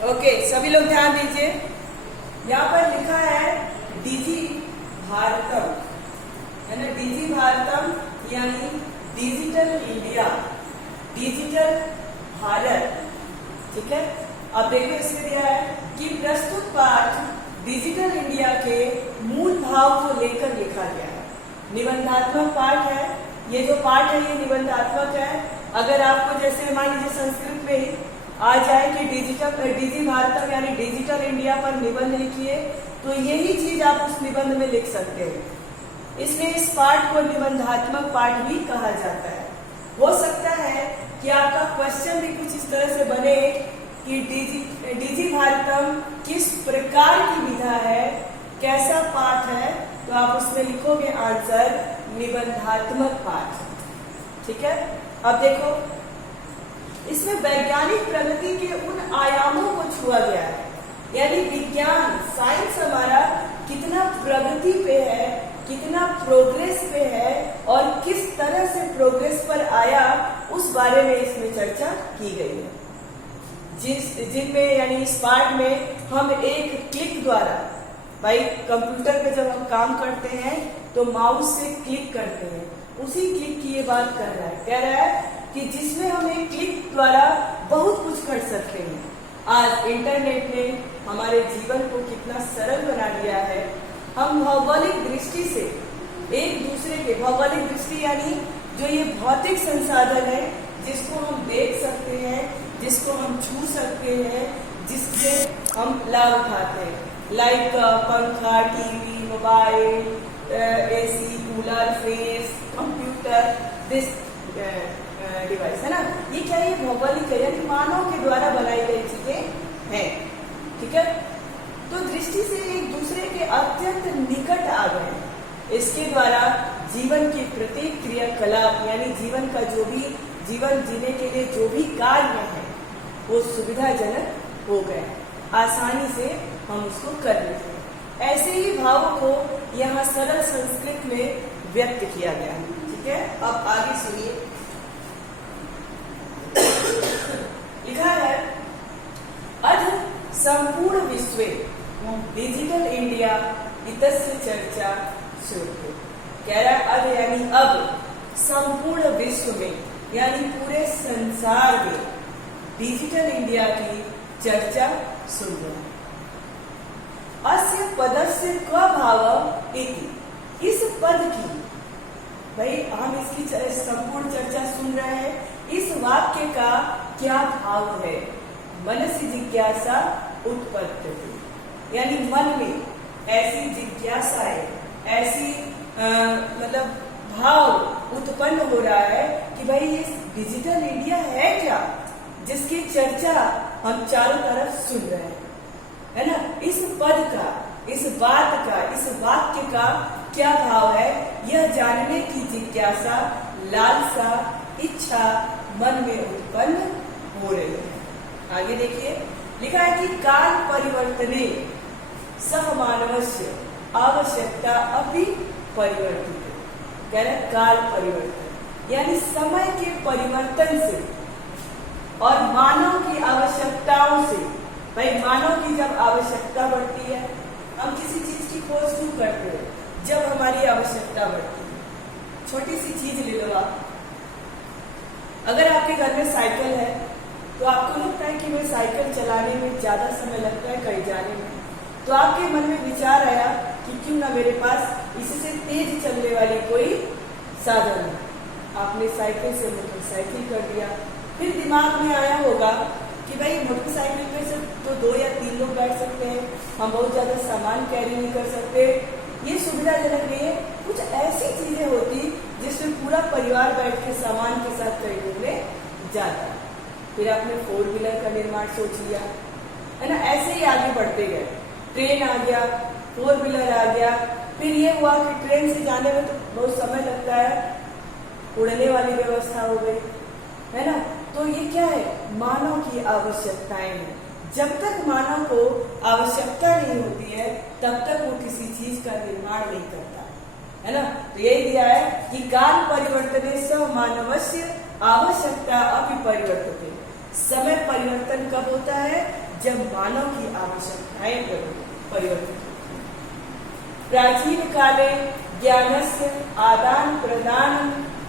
Okay, सभी लोग ध्यान दीजिए। यहाँ पर लिखा है डिजी भारतम, है ना। डिजी भारतम यानी डिजिटल इंडिया, डिजिटल भारत। ठीक है, अब देखिए इसमें दिया है कि प्रस्तुत पाठ डिजिटल इंडिया के मूल भाव को लेकर लिखा गया है। निबंधात्मक पाठ है। ये जो पाठ है ये निबंधात्मक है। अगर आपको जैसे मान लीजिए संस्कृत में ही आ जाए कि डिजी भारतम यानी डिजिटल इंडिया पर निबंध लिखिए, तो यही चीज आप उस निबंध में लिख सकते हैं। इसलिए इस पाठ को निबंधात्मक पाठ भी कहा जाता है। हो सकता है कि आपका क्वेश्चन भी कुछ इस तरह से बने कि डिजी भारतम किस प्रकार की विधा है, कैसा पाठ है, तो आप उसमें लिखोगे आंसर निबंधात्मक पाठ। ठीक है, अब देखो इसमें वैज्ञानिक प्रगति के उन आयामों को छुआ गया है, यानी विज्ञान साइंस हमारा कितना प्रगति पे है, कितना प्रोग्रेस पे है और किस तरह से प्रोग्रेस पर आया, उस बारे में इसमें चर्चा की गई है। जिनमें यानी इस पाठ में हम एक क्लिक द्वारा, भाई कंप्यूटर पे जब हम काम करते हैं तो माउस से क्लिक करते हैं, उसी क्लिक की ये बात कर रहा है। कह रहा है कि जिसमें हम एक क्लिक द्वारा बहुत कुछ कर सकते हैं। आज इंटरनेट ने हमारे जीवन को कितना सरल बना दिया है। हम भौगोलिक दृष्टि से एक दूसरे के, भौगोलिक दृष्टि यानी जो ये भौतिक संसाधन है जिसको हम देख सकते हैं, जिसको हम छू सकते हैं, जिससे हम लाभ उठाते हैं, लाइक पंखा, TV, mobile, AC, cooler, fridge, computer, this device, है ना। ये क्या है? भौगोलिक है, यानी मानव के द्वारा बनाई गई चीजें हैं। ठीक है, तो दृष्टि से एक दूसरे के अत्यंत निकट आ गए। इसके द्वारा जीवन की प्रत्येक क्रियाकलाप यानी जीवन का जो भी, जीवन जीने के लिए जो भी कार्य है वो सुविधाजनक हो गए, आसानी से हम उसको कर लेते हैं। ऐसे ही भावों को यहाँ सरल संस्कृत में व्यक्त किया गया है। ठीक है, अब आगे सुनिए। लिखा है अध संपूर्ण विश्व डिजिटल इंडिया इतस्य चर्चा शुरू। कह रहा है अध यानी अब, संपूर्ण विश्व में यानी पूरे संसार में डिजिटल इंडिया की चर्चा शुरू। अस्य पदस्य क भाव इति, इस पद की, भाई हम इसकी संपूर्ण चर्चा सुन रहे हैं, इस वाक्य का क्या भाव है? मनसि जिज्ञासा उत्पत्ति, यानी मन में ऐसी जिज्ञासा है, ऐसी मतलब भाव उत्पन्न हो रहा है कि भाई ये डिजिटल इंडिया है क्या, जिसकी चर्चा हम चारों तरफ सुन रहे हैं, है ना। इस पद का, इस बात का, इस वाक्य का क्या भाव है, यह जानने की जिज्ञासा, लालसा, इच्छा मन में उत्पन्न हो रही है। आगे देखिए, लिखा है कि काल परिवर्तने सह मानवस्य आवश्यकता अपि परिवर्तित। कह रहे काल परिवर्तन यानी समय के परिवर्तन से और मानव की आवश्यकताओं से, भाई मानव की जब आवश्यकता बढ़ती है, हम किसी चीज की खोज क्यों करते हैं? जब हमारी आवश्यकता बढ़ती है। छोटी सी चीज ले लो आप, अगर आपके घर में साइकिल है तो आपको लगता है कि मैं साइकिल चलाने में ज्यादा समय लगता है कहीं जाने में, तो आपके मन में विचार आया कि क्यों ना मेरे पास इससे तेज चलने वाली कोई साधन है। आपने साइकिल से मोटरसाइकिल कर दिया। फिर दिमाग में आया होगा कि भाई मोटरसाइकिल पे सिर्फ तो 2 या 3 लोग बैठ सकते हैं, हम बहुत ज्यादा सामान कैरी नहीं कर सकते, ये सुविधाजनक नहीं है। कुछ ऐसी चीजें होती जिसमें पूरा परिवार बैठ के सामान के साथ कहीं घूमने जाता। फिर आपने 4 व्हीलर का निर्माण सोच लिया, है ना। ऐसे ही आगे बढ़ते गए, ट्रेन आ गया, 4 व्हीलर आ गया, फिर ये हुआ कि ट्रेन से जाने में तो बहुत समय लगता है, उड़ने वाली व्यवस्था हो गई, है ना। तो ये क्या है? मानव की आवश्यकताएं हैं। जब तक मानव को आवश्यकता नहीं होती है तब तक वो किसी चीज का निर्माण नहीं करता, है ना। तो यही दिया है कि काल परिवर्तने सह मानवस्य आवश्यकता अपि परिवर्तते। समय परिवर्तन कब होता है? जब मानव की आवश्यकताएं परिवर्तित। प्राचीन काले ज्ञानस्य आदान प्रदान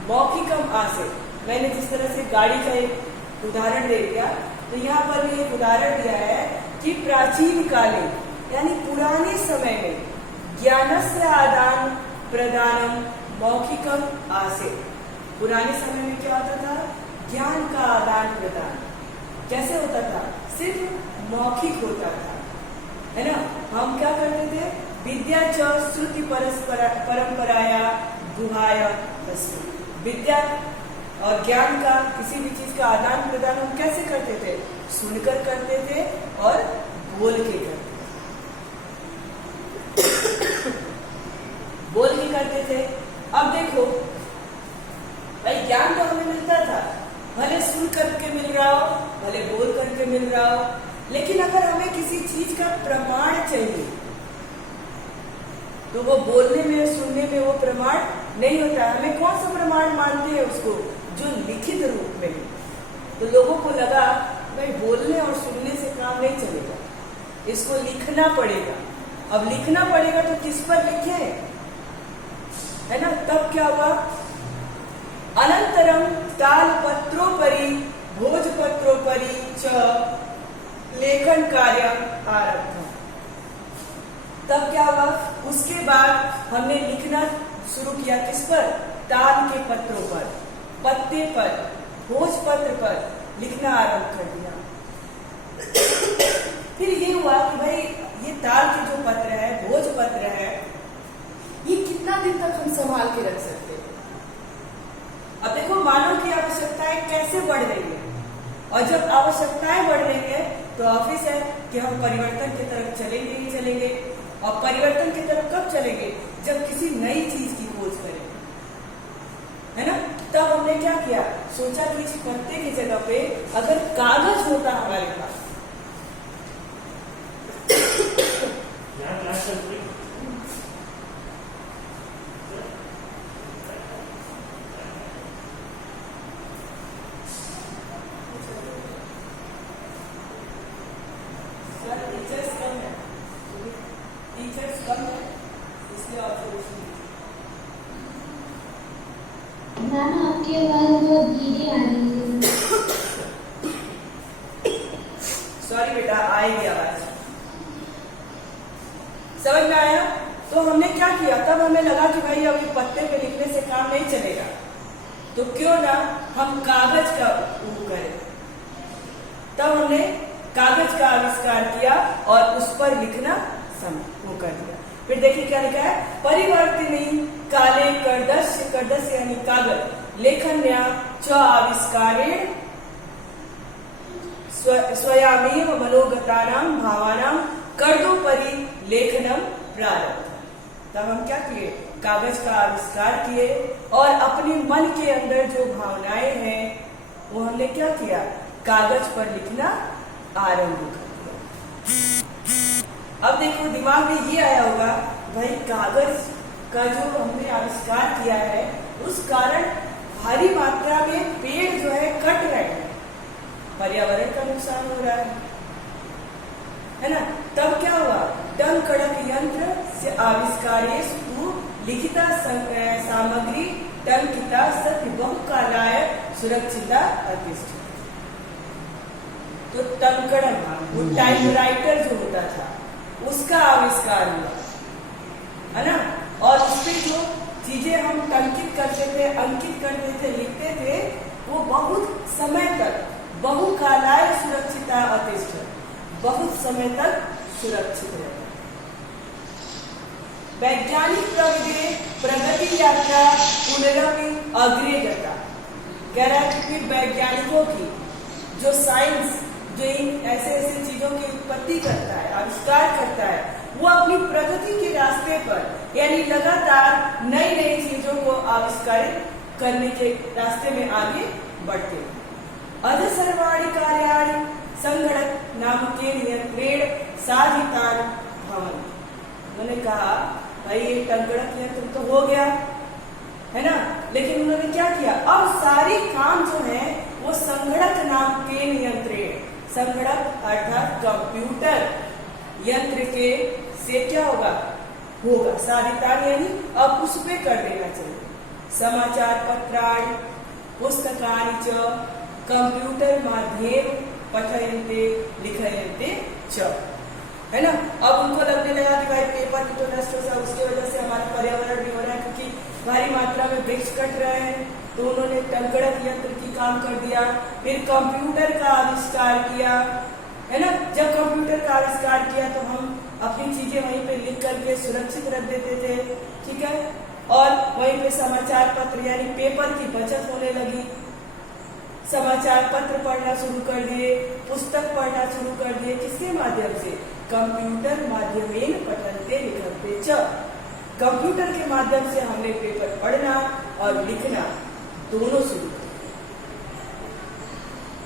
मौखिकम आसे। मैंने जिस तरह से गाड़ी का एक उदाहरण दे दिया, तो यहाँ पर भी एक उदाहरण दिया है कि प्राचीन काले यानी पुराने समय में ज्ञानस्य आदान प्रदानम मौखिकम आसे। पुराने समय में क्या होता था? ज्ञान का आदान प्रदान कैसे होता था? सिर्फ मौखिक होता था, है ना। हम क्या करते थे? विद्या च श्रुति परंपराया गुहाय अस्ति। विद्या और ज्ञान का, किसी भी चीज का आदान प्रदान हम कैसे करते थे? सुनकर करते थे और बोल के करते थे। बोल के करते थे। अब देखो भाई, ज्ञान तो हमें मिलता था, भले सुन करके मिल रहा हो, भले बोल करके मिल रहा हो, लेकिन अगर हमें किसी चीज का प्रमाण चाहिए तो वो बोलने में, सुनने में वो प्रमाण नहीं होता। हमें कौन सा प्रमाण मानते हैं? उसको जो लिखित रूप में है। तो लोगों को लगा भाई बोलने और सुनने से काम नहीं चलेगा, इसको लिखना पड़ेगा। अब लिखना पड़ेगा तो किस पर लिखे, है ना। तब क्या हुआ? अनंतरम तालपत्रोपरि भोजपत्रोपरि च लेखन कार्य आरब्ध। तब क्या हुआ? उसके बाद हमने लिखना शुरू किया। किस पर? ताल के पत्रों पर, पत्ते पर, भोजपत्र पर लिखना आरंभ कर दिया। फिर ये हुआ कि भाई ये ताल के जो पत्र है, भोजपत्र है, ये कितना दिन तक हम संभाल के रख सकते हैं? अब देखो मानव की आवश्यकताएं कैसे बढ़ रही है, और जब आवश्यकताएं बढ़ रही है तो ऑफिस है कि हम परिवर्तन की तरफ चलेंगे ही चलेंगे। और परिवर्तन की तरफ कब चलेंगे? जब किसी नई चीज की खोज करेंगे, है ना। तब हमने क्या किया? सोचा कि इस पत्ते की जगह पे अगर कागज होता हमारे पास, टीचर्स कम है इसलिए ऑब्जर्वेशन। मैम आपकी आवाज बहुत धीरे आ रही है। सॉरी बेटा, आएगी आवाज। समझ में आया? तो हमने क्या किया? तब हमें लगा कि भाई अभी पत्ते पे लिखने से काम नहीं चलेगा, तो क्यों ना हम कागज का उपयोग करें। तब हमने कागज का आविष्कार किया और उस पर लिखना वो कर दिया। फिर देखिए क्या लिखा है? परिवर्तिनी काले कर्दस्य, कर्दस्य यानी कागज, लेखन्या च आविष्कारेण स्वयमेव मनोगतानां भावानां कर्दोपरि लेखनम प्रारब्ध। तब हम क्या किए? कागज का आविष्कार किए और अपने मन के अंदर जो भावनाएं हैं वो हमने क्या किया? कागज पर लिखना आरंभ कर दिया। अब देखो दिमाग में ये आया होगा, भाई कागज का जो हमने आविष्कार किया है उस कारण भारी मात्रा में पेड़ जो है कट रहे हैं, पर्यावरण का नुकसान हो रहा है ना। तब क्या हुआ? टंकड़क यंत्र से आविष्कारेषु लिखिता सामग्री टंकिता सत्य बहुकालाय सुरक्षिता अतिष्ठित। तो टंकड़क, वो टाइपराइटर जो होता था, उसका आविष्कार हुआ, है ना। और उसपे जो चीजें हम टंकित करते थे, अंकित करते थे, लिखते थे, वो बहुत समय तक बहुकालाय सुरक्षिता अतिष्ठित, बहुत समय तक सुरक्षित रहे। वैज्ञानिक प्रगति यात्रा पुनरपि अग्रे गता। कह रहा है कि फिर वैज्ञानिकों की जो साइंस जो इन ऐसे ऐसे चीजों की उत्पत्ति करता है, आविष्कार करता है, वो अपनी प्रगति के रास्ते पर यानी लगातार नई नई चीजों को आविष्कारित करने के रास्ते में आगे बढ़ते हैं। अध सर्वाणि कार्याणि संगणक नामके नियंत्रण साधितान भवन। उन्होंने कहा भाई ये संगणक यंत्र तो हो गया, है ना, लेकिन उन्होंने क्या किया? अब सारी काम जो है वो संगणक नाम के नियंत्रण, संगणक अर्थात कंप्यूटर यंत्र के से क्या होगा साधितान, यानी अब उस पे कर देना चाहिए। समाचार पत्राणि पुस्तकानि च कंप्यूटर माध्यम पठयन्ते लिखयन्ते च, है ना। अब उनको लगने लगा कि भाई पेपर तो नष्ट हो जाए, उसकी वजह से हमारा पर्यावरण भी हो रहा है, क्योंकि भारी मात्रा में वृक्ष कट रहे हैं, तो उन्होंने टंकड़क यंत्र की काम कर दिया। फिर कंप्यूटर का आविष्कार किया, है ना। जब कंप्यूटर का आविष्कार किया तो हम अपनी चीजें वहीं पे लिख करके सुरक्षित रख देते थे, ठीक है। और वहीं पे समाचार पत्र यानी पेपर की बचत होने लगी। समाचार पत्र पढ़ना शुरू कर दिए, पुस्तक पढ़ना शुरू कर दिए, किसके माध्यम से? कंप्यूटर माध्यमेन पठन्ते लिखन्ते च, कंप्यूटर के माध्यम से हमने पेपर पढ़ना और लिखना दोनों शुरू कर दिया।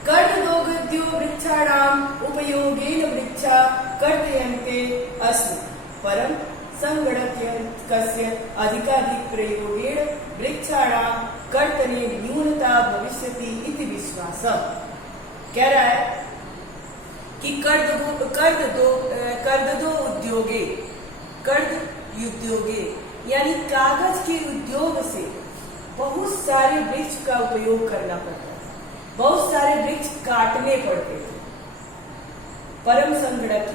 कर्तदोगद्यो वृक्षाणाम उपयोगेन वृक्षा कर्तयन्ते अस्मि परम संगणकस्य अधिकाधिक प्रयोगेण वृक्षाणाम कर्तने न्यूनता भविष्यति इति विश्वासः। कह रहा है कि कर्द उद्योगे यानी कागज के उद्योग से बहुत सारे वृक्ष का उपयोग करना पड़ता है, बहुत सारे वृक्ष काटने पड़ते थे। परम संगणक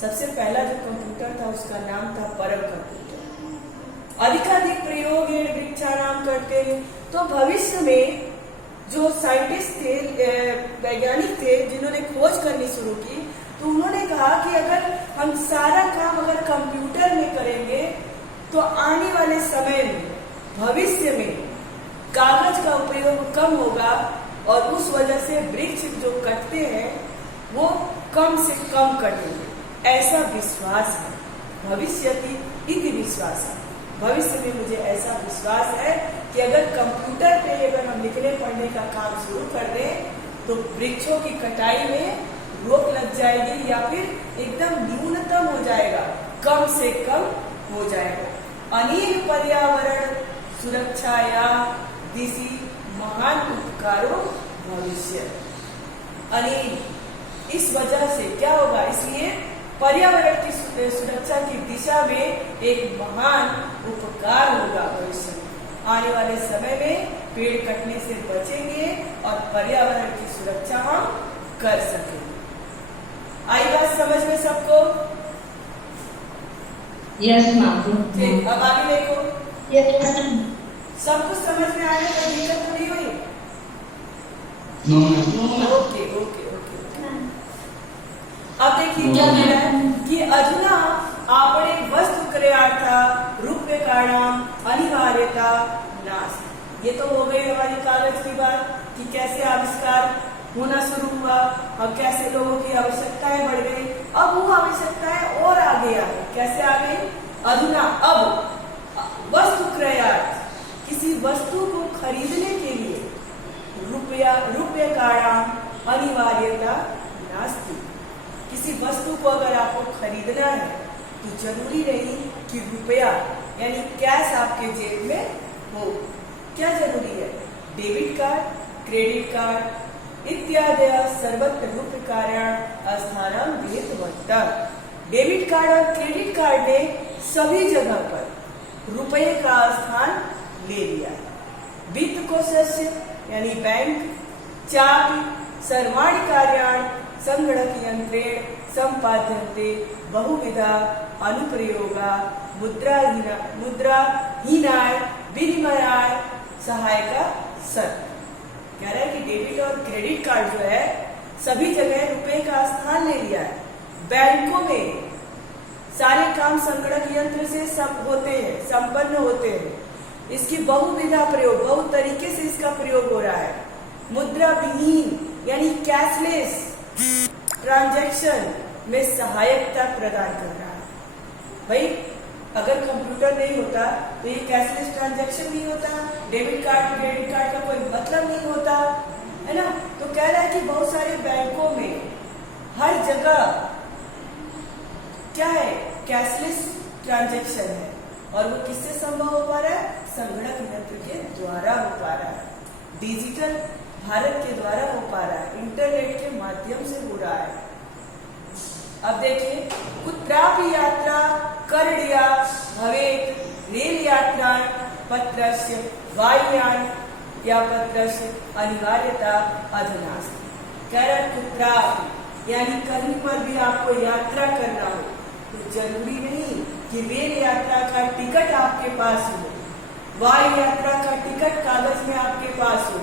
सबसे पहला जो कंप्यूटर था उसका नाम था परम कंप्यूटर। अधिकाधिक प्रयोग वृक्षाराम करते हैं, तो भविष्य में जो साइंटिस्ट थे, वैज्ञानिक थे, जिन्होंने खोज करनी शुरू की, तो उन्होंने कहा कि अगर हम सारा काम अगर कंप्यूटर में करेंगे तो आने वाले समय में भविष्य में कागज का उपयोग कम होगा और उस वजह से वृक्ष जो कटते हैं वो कम से कम कटेंगे, ऐसा विश्वास है। भविष्यति इति विश्वास है, भविष्य में मुझे ऐसा विश्वास है कि अगर कंप्यूटर पे अगर हम लिखने पढ़ने का काम शुरू कर दें तो वृक्षों की कटाई में रोक लग जाएगी या फिर एकदम न्यूनतम हो जाएगा, कम से कम हो जाएगा। अनेक पर्यावरण सुरक्षाया दिशि महान उपकारो भविष्य। अनेक इस वजह से क्या होगा, इसलिए पर्यावरण की सुरक्षा की दिशा में एक महान उपकार होगा भविष्य में। आने वाले समय में पेड़ कटने से बचेंगे और पर्यावरण की सुरक्षा हम कर सकेंगे। आई बात समझ में सबको? Yes ma'am. ठीक, अब आगे देखो। Yes ma'am. सब कुछ समझ में आने में दिक्कत तो नहीं हुई? नो। Okay okay okay. अब देखिए क्या कह रहा है कि अधुना आपणे वस्तु क्रियार्था रूप्यकाणाम अनिवार्यता नाश। ये तो हो गई हमारी कागज की बात कि कैसे आविष्कार होना शुरू हुआ और कैसे लोगों की आवश्यकताएं बढ़ गई। अब वो आवश्यकताएं और आगे आ गई। कैसे आ गई? अधुना अब वस्तु क्रयार्थ, किसी वस्तु को खरीदने के लिए रूप्यकाणाम अनिवार्यता नास्ति। किसी वस्तु को अगर आपको खरीदना है तो जरूरी नहीं कि रुपया यानी कैश आपके जेब में हो। क्या जरूरी है? डेबिट कार्ड, क्रेडिट कार्ड इत्यादि सर्वत्र रूप्यकार्याण स्थानम विहितवन्तः। डेबिट कार्ड और क्रेडिट कार्ड ने सभी जगह पर रुपये का स्थान ले लिया है। वित्त कोशस्य यानी बैंक, चापि सर्वाणि कार्याणि संगणक यंत्रेण संपाद्यन्ते बहुविधा अनुप्रयोगा मुद्राहीनाय विनिमयाय सहायका सत्। कह रहा है कि डेबिट और क्रेडिट कार्ड जो है सभी जगह रुपए का स्थान ले लिया है। बैंकों में सारे काम संगणक यंत्र से सब होते हैं, संपन्न होते हैं। इसकी बहुविधा प्रयोग, बहु तरीके से इसका प्रयोग हो रहा है। मुद्रा विहीन यानी कैशलेस ट्रांजैक्शन में सहायता प्रदान कर रहा है। भाई अगर कंप्यूटर नहीं होता तो ये कैशलेस ट्रांजैक्शन नहीं होता, डेबिट कार्ड क्रेडिट कार्ड का कोई मतलब नहीं होता, है ना। तो कह रहा है कि बहुत सारे बैंकों में हर जगह क्या है, कैशलेस ट्रांजैक्शन है और वो किससे संभव हो पा रहा है? संगणक यंत्र के द्वारा हो पा रहा है, डिजिटल भारत के द्वारा हो पा रहा है, इंटरनेट माध्यम से हो रहा है। अब देखिए, कुत्रापि यात्रा करणीया भवेत् रेल यात्रा पत्रस्य वायुयान या पत्रस्य अनिवार्यता अधुनास्ति। कह रहा कुत्रापि यानी कहीं पर भी आपको यात्रा करना हो तो जरूरी नहीं कि रेल यात्रा का टिकट आपके पास हो, वायु यात्रा का टिकट कागज में आपके पास हो।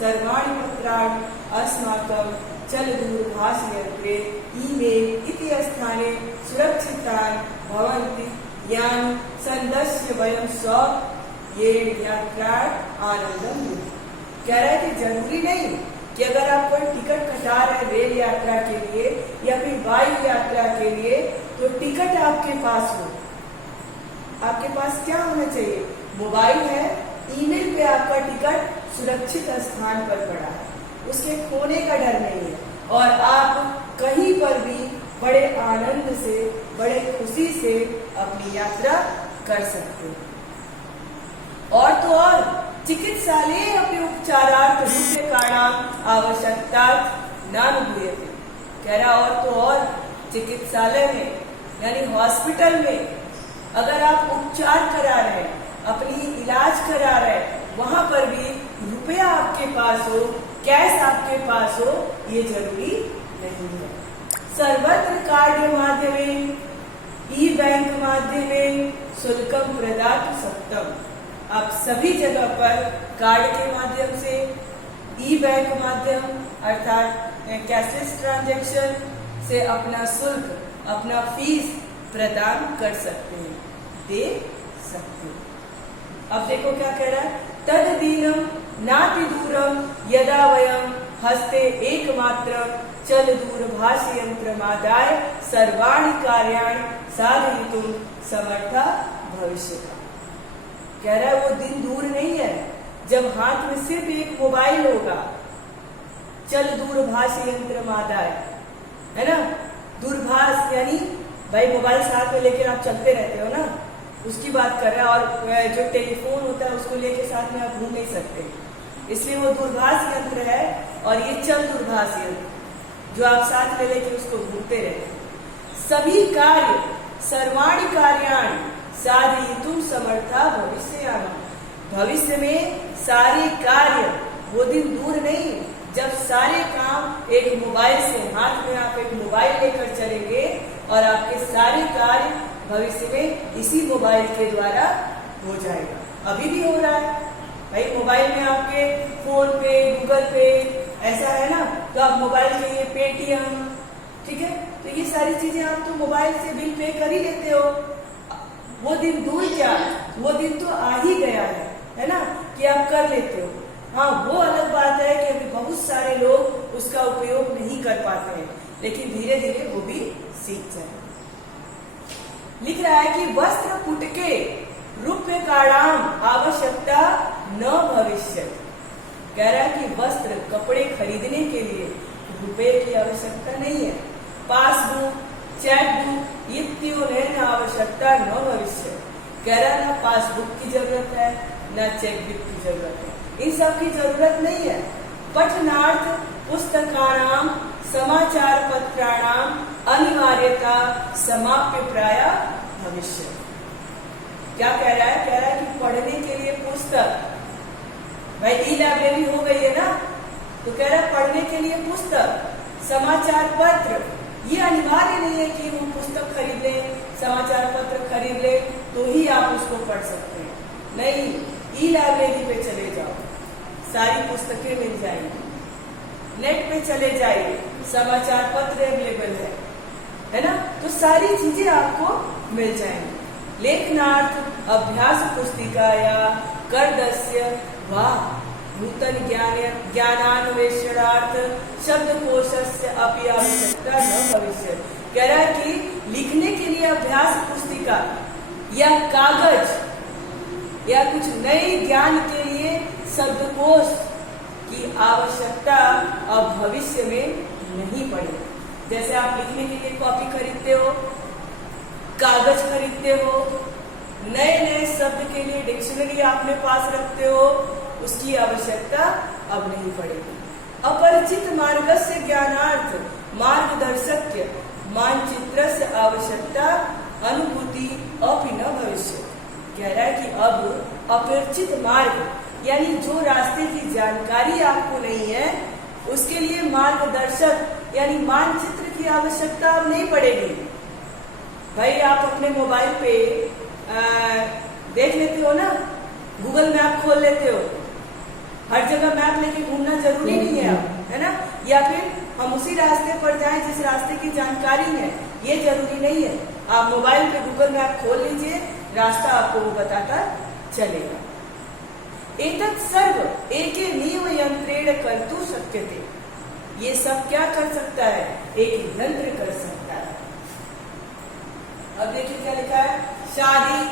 सर्वाणि पत्राणि अस्माकं चलदूरभाषयन्त्रे ईमेल इति स्थाने सुरक्षितानि भवन्ति यानि सन्दस्य वयं ये यात्रा आनंदम। कह रहा है कि जरूरी नहीं कि अगर आप कोई टिकट कटा रहे रेल यात्रा के लिए या फिर वायु यात्रा के लिए तो टिकट आपके पास हो। आपके पास क्या होना चाहिए? मोबाइल है, ईमेल पे आपका टिकट सुरक्षित स्थान पर पड़ा है, उसके खोने का डर नहीं है और आप कहीं पर भी बड़े आनंद से, बड़े खुशी से अपनी यात्रा कर सकते हैं। और तो और चिकित्सालय अपने उपचारार्थ रूप्यकाणाम आवश्यकता नानुभूयते। कह रहा और तो और चिकित्सालय में यानी हॉस्पिटल में अगर आप उपचार करा रहे, अपनी इलाज करा रहे, वहां पर भी रुपया आपके पास हो, कैश आपके पास हो, ये जरूरी नहीं है। सर्वत्र कार्ड माध्यमेन ई बैंक माध्यमेन शुल्कम प्रदातु शक्तम। आप सभी जगह पर कार्ड के माध्यम से, ई बैंक माध्यम अर्थात कैशलेस ट्रांजैक्शन से अपना शुल्क, अपना फीस प्रदान कर सकते हैं, दे सकते हैं। अब देखो क्या कह रहा है, तद दीनम नाति दूरम यदा वयम हस्ते एकमात्र चल दूरभाष यंत्रमादाय सर्वाणि कार्याणि साधयितुं समर्था भविष्यति। कह रहा है वो दिन दूर नहीं है जब हाथ में सिर्फ एक मोबाइल होगा, चल दूरभाष यंत्रमादाय, है ना। दूरभाष यानी भाई मोबाइल साथ में लेकर आप चलते रहते हो ना, उसकी बात कर रहा है। और जो टेलीफोन होता है उसको लेके साथ में आप घूम नहीं सकते, इसलिए वो दूरभाष यंत्र है। और ये चल दूरभाष यंत्र जो आप साथ में लेके उसको घूमते रहते। सभी कार्य सर्वाणि कार्याणि साधयितुं समर्था भविष्यामि। भविष्य में सारे कार्य, वो दिन दूर नहीं जब सारे काम एक मोबाइल से, हाथ में आप एक मोबाइल लेकर चलेंगे और आपके सारे कार्य भविष्य में इसी मोबाइल के द्वारा हो जाएगा। अभी भी हो रहा है भाई, मोबाइल में आपके फोन पे, गूगल पे ऐसा है ना, तो आप मोबाइल के लिए पेटीएम, ठीक है, तो ये सारी चीजें आप तो मोबाइल से बिल पे कर ही लेते हो। वो दिन दूर क्या, वो दिन तो आ ही गया है ना, कि आप कर लेते हो। हाँ, वो अलग बात है कि अभी बहुत सारे लोग उसका उपयोग नहीं कर पाते हैं, लेकिन धीरे धीरे वो भी सीख जाए। लिख रहा है कि वस्त्र पुटके रूप्यकाणाम आवश्यकता न भविष्य। कह रहा है कि वस्त्र, कपड़े खरीदने के लिए रुपए की आवश्यकता नहीं है। पासबुक, चेकबुक इत्यादि आवश्यकता न भविष्य। कह रहा है ना पासबुक की जरूरत है, न चेकबुक की जरूरत है, इन सब की जरूरत नहीं है। पठनार्थ पुस्तकानाम समाचार पत्राणाम अनिवार्यता समाप्य प्राय भविष्य। क्या कह रहा है? कह रहा है कि पढ़ने के लिए पुस्तक, भाई ई लाइब्रेरी हो गई है ना, तो कह रहा है पढ़ने के लिए पुस्तक, समाचार पत्र, ये अनिवार्य नहीं है कि वो पुस्तक खरीद ले, समाचार पत्र खरीद ले तो ही आप उसको पढ़ सकते हैं। नहीं, ई लाइब्रेरी पे चले जाओ, सारी पुस्तकें मिल जाएंगी। नेट पे चले जाइए, समाचार पत्र अवेलेबल है ना, तो सारी चीजें आपको मिल जाएंगी। लेखनार्थ अभ्यास पुस्तिकाया कर्दस्य वा नूतन ज्ञानान्वेषणार्थ शब्दकोशस्य अपि आवश्यकता न भविष्य। कह रहा है कि लिखने के लिए अभ्यास पुस्तिका या कागज या कुछ नए ज्ञान के लिए शब्दकोश की आवश्यकता अब भविष्य में नहीं पड़ेगी। जैसे आप लिखने के लिए कॉपी खरीदते हो, कागज खरीदते हो, नए नए शब्द के लिए डिक्शनरी आपने पास रखते हो, उसकी आवश्यकता अब नहीं पड़ेगी। अपरिचित मार्गस्य ज्ञानार्थ मार्गदर्शक्य मानचित्रस्य आवश्यकता अनुभूति अपि न भविष्य। कह रहा है कि अब अपरिचित मार्ग यानी जो रास्ते की जानकारी आपको नहीं है उसके लिए मार्गदर्शक यानी मानचित्र की आवश्यकता अब नहीं पड़ेगी। भाई आप अपने मोबाइल पे देख लेते हो ना, गूगल मैप खोल लेते हो, हर जगह मैप लेके घूमना जरूरी नहीं है अब, है ना। या फिर हम उसी रास्ते पर जाएं जिस रास्ते की जानकारी है, ये जरूरी नहीं है। आप मोबाइल पे गूगल मैप खोल लीजिए, रास्ता आपको वो बताता चलेगा। एतत् सर्व एके नियम यंत्रेण कर्तुं शक्यते। ये सब क्या कर सकता है? एक यंत्र कर सकता है। अब देखिए क्या लिखा है, शादी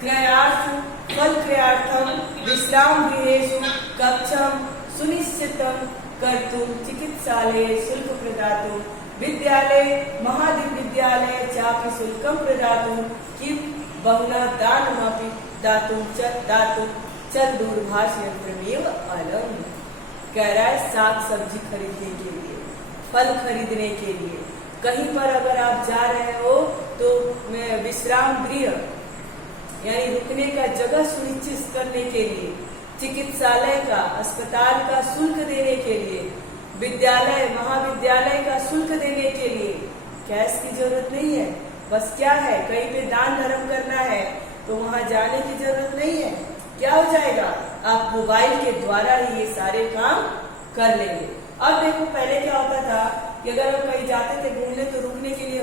क्रयार्थं फल क्रयार्थं विश्राम गृहेषु कक्षं सुनिश्चितं कर्तुं चिकित्सालये शुल्क प्रदातुं विद्यालये महाविद्यालये चापि शुल्कं प्रदातुं किं बहुना दानमपि दातुं च दूरभाष यंत्रमेव अलम्। कह रहा है साग सब्जी खरीदने के लिए, फल खरीदने के लिए, कहीं पर अगर आप जा रहे हो तो विश्राम गृह यानी रुकने का जगह सुनिश्चित करने के लिए, चिकित्सालय का अस्पताल का शुल्क देने के लिए, विद्यालय महाविद्यालय का शुल्क देने के लिए कैश की जरूरत नहीं है। बस क्या है, कहीं पे दान धर्म करना है तो वहां जाने की जरूरत नहीं है। क्या हो जाएगा, आप मोबाइल के द्वारा ही ये सारे काम कर लेंगे। अब देखो पहले क्या होता था कि अगर हम कहीं जाते थे घूमने तो रुकने के लिए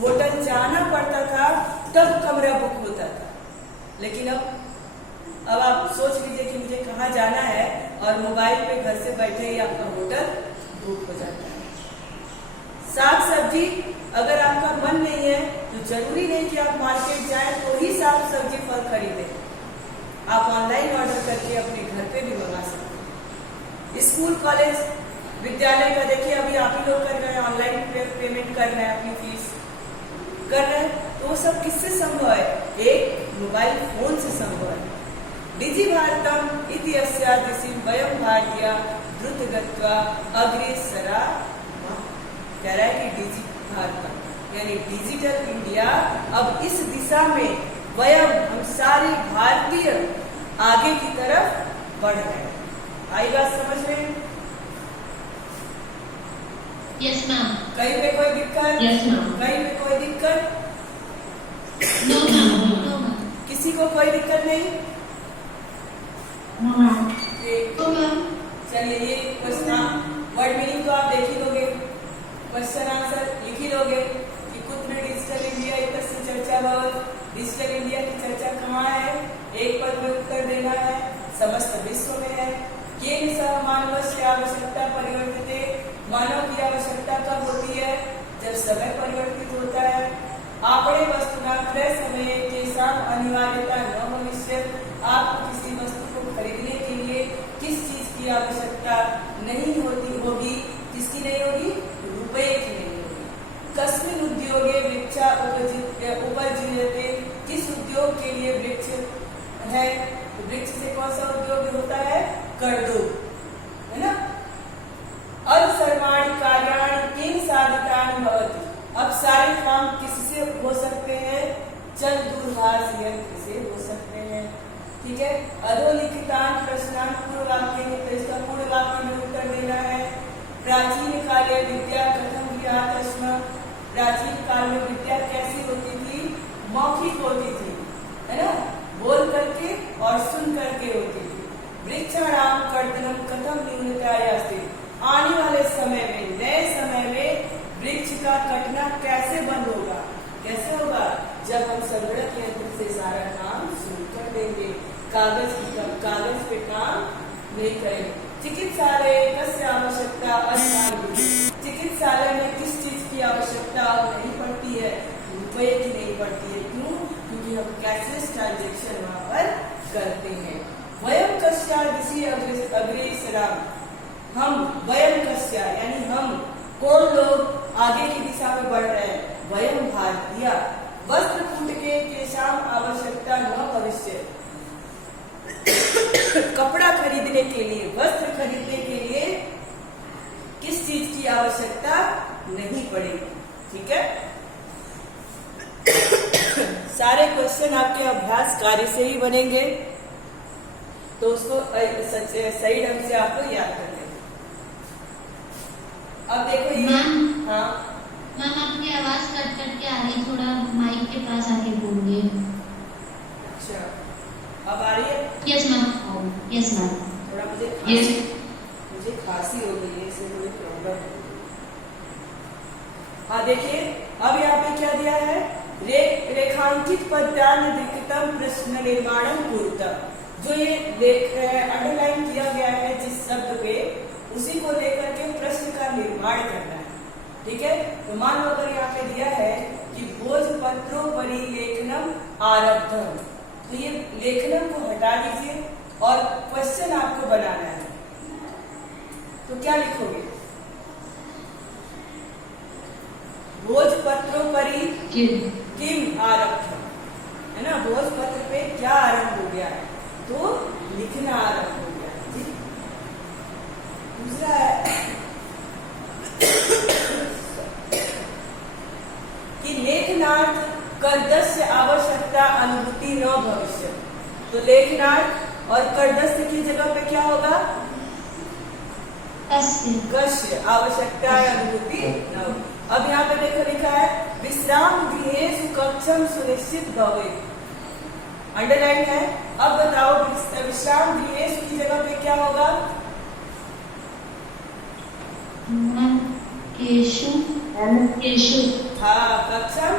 होटल जाना पड़ता था, तब कमरा बुक होता था। लेकिन अब आप सोच लीजिए कि मुझे कहाँ जाना है और मोबाइल पे घर से बैठे ही आपका होटल बुक हो जाता है। साग सब्जी अगर आपका मन नहीं है तो जरूरी नहीं कि आप मार्केट जाएं तो ही साग सब्जी फल खरीदें। आप ऑनलाइन ऑर्डर करके अपने घर पे भी मंगा सकते हैं। स्कूल कॉलेज विद्यालय का देखिए अभी आप ही लोग कर रहे हैं, ऑनलाइन पेमेंट कर रहे हैं, अपनी फीस कर रहे हैं, तो वो सब किससे संभव है? एक मोबाइल फोन से संभव है। डिजि भारतम इति अस्यादिशि वयं भारतीया द्रुत गत्वा अग्रेसरा। कह रहा है कि डिजि भारतम यानी डिजिटल इंडिया, अब इस दिशा में वयम हम सारे भारतीय आगे की तरफ बढ़ रहे हैं। आई बात समझ में? Yes ma'am. कहीं पे कोई दिक्कत? Yes ma'am. कहीं पे कोई दिक्कत? No ma'am. No ma'am. किसी को कोई दिक्कत नहीं? No ma'am. ठीक। No ma'am. चलिए ये क्वेश्चन वर्ड मीनिंग तो आप देख ही लोगे, क्वेश्चन आंसर लिख ही लोगे कि कुत्र डिजिटल इंडिया एतस्य चर्चा भवत्। डिजिटल इंडिया की चर्चा कहाँ है? एक पद में उत्तर देना है, समस्त विश्व में है। केन सह मानवस्य आवश्यकता परिवर्तिते। मानव की आवश्यकता कब होती है? जब समय परिवर्तित होता है। आपणे वस्तुना क्रय समय तेषां अनिवार्यता न भविष्यत्। आपको किसी वस्तु को खरीदने के लिए किस चीज की आवश्यकता नहीं होगी? किसकी नहीं होगी? रुपए की नहीं होगी। कस्मिन् उद्योगे वृक्षा उपजीव्यते। किस उद्योग के लिए वृक्ष है? वृक्ष से कौन सा उद्योग होता है? करदो, है ना। अब सर्वाणि कार्याणि केन साधितानि भवति। अब सारे काम किससे हो सकते हैं? चल दूरभाष यंत्र से हो सकते हैं। ठीक है। अधोलिखितान् प्रश्नान् पूर्ववाक्ये, तो इसका पूर्ण वाक्य में उत्तर देना है। प्राचीन काले विद्या कथम विहात स्म। प्राचीन काल में विद्या कैसी होती थी? मौखिक होती थी, है ना, बोल करके और सुन करके होती थी। वृक्षाणाम कर्तनम कथम न्यूनतायास्ति। आने वाले समय में, नए समय में वृक्ष का कटना कैसे बंद होगा? कैसे होगा? जब हम संगणक यंत्र से सारा काम शुरू कर देंगे, कागज पे काम नहीं करेंगे। चिकित्सालय कस्य आवश्यकता अस्माभिः। चिकित्सालय में किस चीज की आवश्यकता नहीं पड़ती है? रुपए की नहीं पड़ती है। क्यों? क्योंकि हम कैशलेस ट्रांजेक्शन वहां पर करते हैं। वयम कस्यादिशि अग्रेसरा। हम वयम कस्या यानी हम कौन लोग आगे की दिशा में बढ़ रहे हैं? वयम भारतीय वस्त्र कूटके केशाम आवश्यकता न भविष्य। कपड़ा खरीदने के लिए, वस्त्र खरीदने के लिए आवश्यकता नहीं पड़ेगी। ठीक है, सारे क्वेश्चन आपके अभ्यास कार्य से ही बनेंगे, तो उसको सही ढंग से आपको याद करना है। अब देखो ये, हाँ मैम आपकी आवाज कट कट के आ रही, थोड़ा माइक के पास आके बोलिए। अच्छा, अब आ रही है? Yes ma'am, yes ma'am. थोड़ा मुझे खांसी हो गई है, इसलिए थोड़ी प्रॉब्लम है। हाँ देखिए, अब यहाँ पे क्या दिया है, रेखांकित पद्यान्वृत्तम प्रश्न निर्माणम कुरुतम। जो ये अंडरलाइन किया गया है जिस शब्द पे, उसी को लेकर के प्रश्न का निर्माण करना है। ठीक है, तो मान लो अगर यहाँ पे दिया है कि भोजपत्रों परि लेखनम आरब्धम, तो ये लेखनम को हटा दीजिए और क्वेश्चन आपको बनाना है। तो क्या लिखोगे? भोजपत्रों परि किम आरब्धम, है ना, भोजपत्र पे क्या आरंभ हो गया है, तो लिखना आरंभ हो गया। ठीक, दूसरा है कि लेखनार्थ कर्दस्य आवश्यकता अनुभूति न भविष्य। तो लेखनार्थ और कर्दस्य की जगह पे क्या होगा? कस्य, आवश्यकता अनुभूति न होगी। अब यहाँ पे देखो लिखा है विश्राम गृहेषु कक्षम सुनिश्चित भवेत्, अंडरलाइन है। अब बताओ विश्राम गृहेषु की जगह पे क्या होगा? केशु। हाँ, कक्षम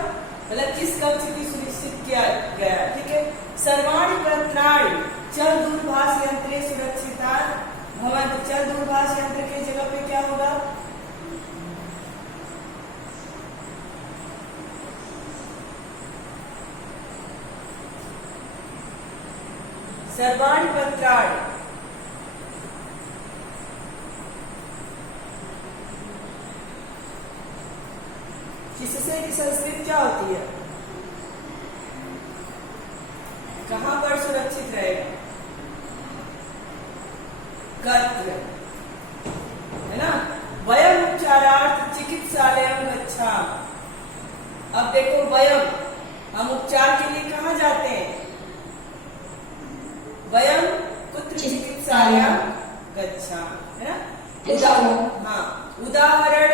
मतलब किस कक्ष की सुनिश्चित किया गया। ठीक है, सर्वाणि पत्राणि चल दूरभाष यंत्रे सुरक्षिता भवन्तु। चल दूरभाष यंत्र की जगह पे क्या होगा? सर्वाणि पत्राणि, जिससे कि संस्कृत क्या होती है, कहां पर सुरक्षित रहेगा? कर्तव्य, है ना। वयम उपचारार्थ चिकित्सालयम गच्छामः। अब देखो वयम, हम उपचार के लिए कहाँ जाते हैं? वयम कुत्र चिकित्सालयम गच्छामः, है ना। हाँ, उदाहरण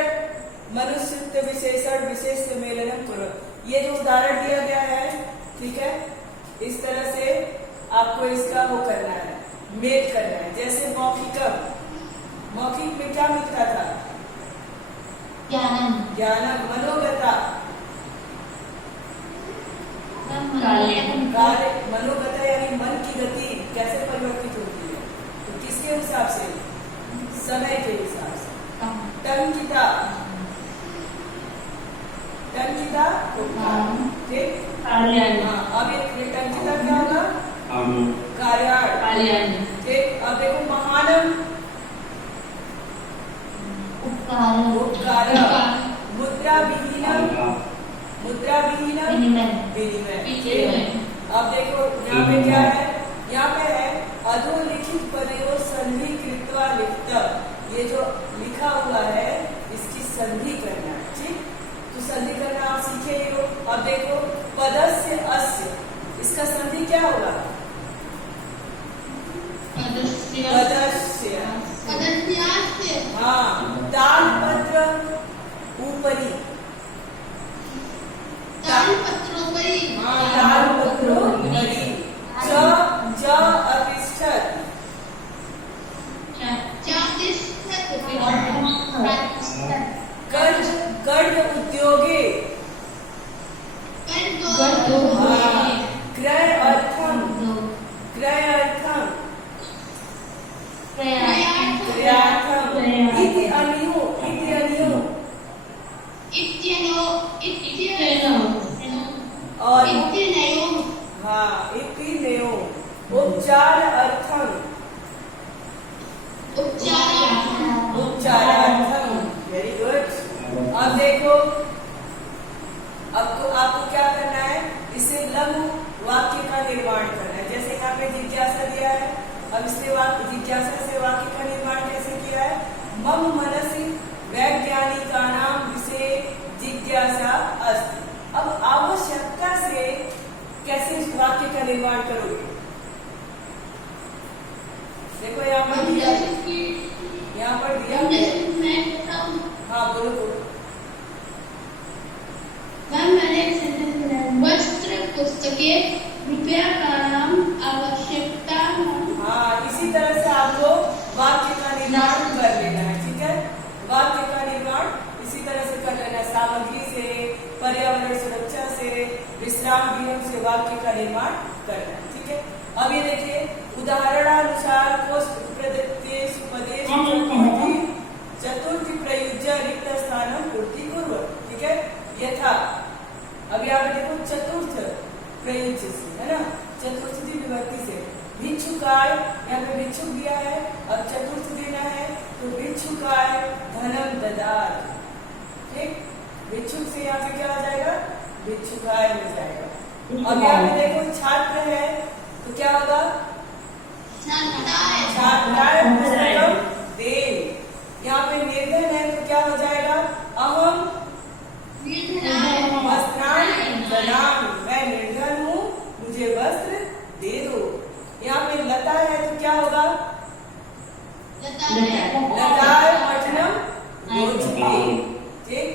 मनुष्य विशेषण विशेष मेलनम कुरु। ये जो उदाहरण दिया गया है, ठीक है, इस तरह से आपको इसका वो करना है, मेल करना है। जैसे मौखिकम, मौखिक में क्या मिलता था? ज्ञानम। ज्ञानम। मनोगता, मनोगता यानी मन की गति कैसे परिवर्तित होती है, तो किसके हिसाब से? समय के हिसाब से। टंकिता, टंकिता ठीक। अब ये टंकिता क्या होगा? कार्याण। ठीक। अब देखो महानम, उपकार। मुद्रा विहीनम, मुद्रा विहीनम विनिमय। अब देखो यहाँ पे क्या है, यहाँ पे है अधोलिखित पदयोः संधि कृत्वा लिखितम्। ये जो लिखा हुआ है इसकी संधि करना है। ठीक, तो संधि करना आप सीखे ही हो। अब देखो पदस्य अस्य, इसका संधि क्या होगा? पदस्य। हाँ, तालपत्र ऊपरी, तालपत्रोपरि। हाँ, तालपत्रोपरि। च अतिष्ठत्, कर्ज उद्योगे, क्रय अर्थम, क्रय अर्थम, क्रयार्थम। इति अनियो, इति अनियो और हाँ, इति नयो। उपचार अर्थम, उपचारार्थम। Very good. अब देखो, आपको क्या करना है, इससे लघु वाक्य का निर्माण करना है। जैसे यहाँ पे जिज्ञासा दिया है, अब इससे जिज्ञासा से वाक्य का निर्माण कैसे किया है? मम मनसि वैज्ञानिक कैसे इस वाक्य का निर्माण करोगे? देखो यहाँ पर दिया, यहाँ पर दिया है। हाँ बोलो बोलो। मैम मैंने एक सेंटेंस बनाया, वस्त्र पुस्तकें रुपया का नाम आवश्यकता। हाँ, इसी तरह से आपको वाक्य का निर्माण कर लेना है, ठीक है? वाक्य का निर्माण इसी तरह से कर लेना है, सामग्री से, पर्यावरण सुरक्षा से, विश्राम गृह से वाक्य का निर्माण करना है, ठीक है? अब ये देखिए, उदाहरणानुसार प्रदेश उपदेश चतुर्थी प्रयुज्य रिक्त स्थानम पूर्ति कुर्वन्, ठीक है? यथा, अब यहाँ पे देखो चतुर्थ प्रयुज्य से, है ना? चतुर्थी विभक्ति से भिक्षुकाय, यहाँ पे भिक्षुक दिया है, अब चतुर्थ देना है तो भिक्षुकाय धनम ददात, ठीक? भिक्षुक से यहाँ पे क्या आ जाएगा? भिक्षुकाय हो जाएगा। अब यहाँ पे देखो छात्र है तो क्या होगा? छात्राय पुस्तकम दे। यहाँ पे निर्धन है तो क्या हो जाएगा? अहम वस्त्राणि ददामि, मैं निर्धन हूँ, मुझे वस्त्र दे दो। यहाँ पे लता है तो क्या होगा? लताय पठनम रोचते, ठीक?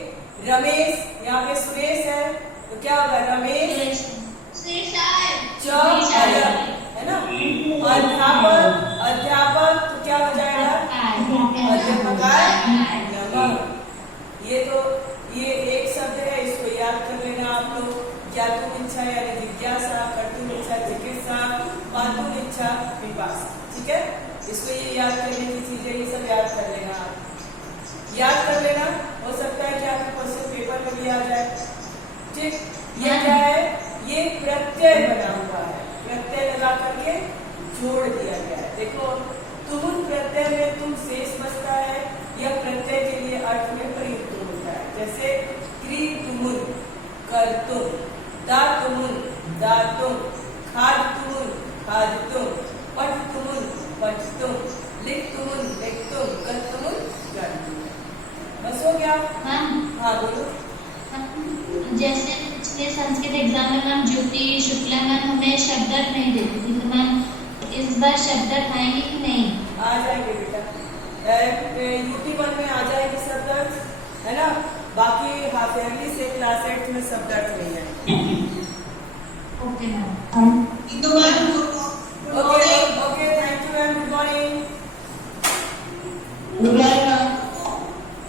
रमेश, यहाँ पे सुरेश है तो क्या होगा? रमेश च अलग, है ना? अध्यापक, अध्यापक तो क्या हो जाएगा? अध्यापकाय नमः। ये एक शब्द है, इसको याद कर लेना आप लोग। ज्ञातुम इच्छा यानी जिज्ञासा, कर्तुम इच्छा चिकित्सा, पातुम इच्छा पिपासा, ठीक है? इसको ये याद करने की चीजें, ये सब याद कर लेना आप। याद कर लेना, हो सकता है कि आपके क्वेश्चन पेपर में भी आ जाए, ठीक? ये क्या है? ये प्रत्यय बना हुआ है, प्रत्यय लगा करके जोड़ दिया गया है। देखो, तुमुन प्रत्यय में तुम शेष बचता है, यह प्रत्यय के लिए अर्थ में प्रयुक्त होता है। जैसे क्री तुमुन कर्तुम, दा तुमुन दातुम, खाद तुमुन खादतुम, पठ तुमुन पठतुम, लिख तुमुन लिखतुम, कर तुमुन करतुम। बस हो गया? हाँ बोलो। जैसे पिछले संस्कृत एग्जाम में मैम ज्योति शुक्ला मैम हमें शब्द अर्थ नहीं देती थी, तो मैम इस बार शब्द अर्थ आएंगे कि नहीं? आ जाएंगे बेटा, यूटी 1 में आ जाएगी शब्द अर्थ, है ना? बाकी हाफ ईयरली से क्लास 8 में शब्द अर्थ नहीं है। Okay ma'am. Okay okay, thank you ma'am, good morning.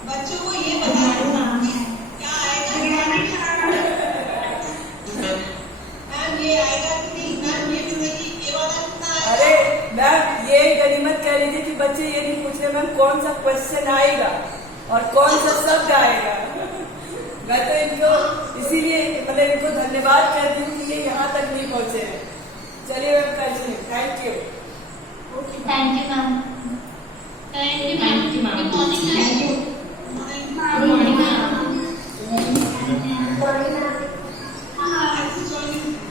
बच्चों को ये बताना क्या आएगा, मैम ये आएगा कि नहीं? मैम ये बताइए, ये वाला कितना आएगा? अरे मैम, ये गनीमत कह रही थी कि बच्चे ये नहीं पूछ रहे मैम कौन सा क्वेश्चन आएगा और कौन सा शब्द आएगा। मैं तो इनको इसीलिए मतलब इनको धन्यवाद करती हूँ कि ये यहाँ तक नहीं पहुँचे हैं। चलिए मैम, कल thank you. Thank you ma'am. Thank you ma'am.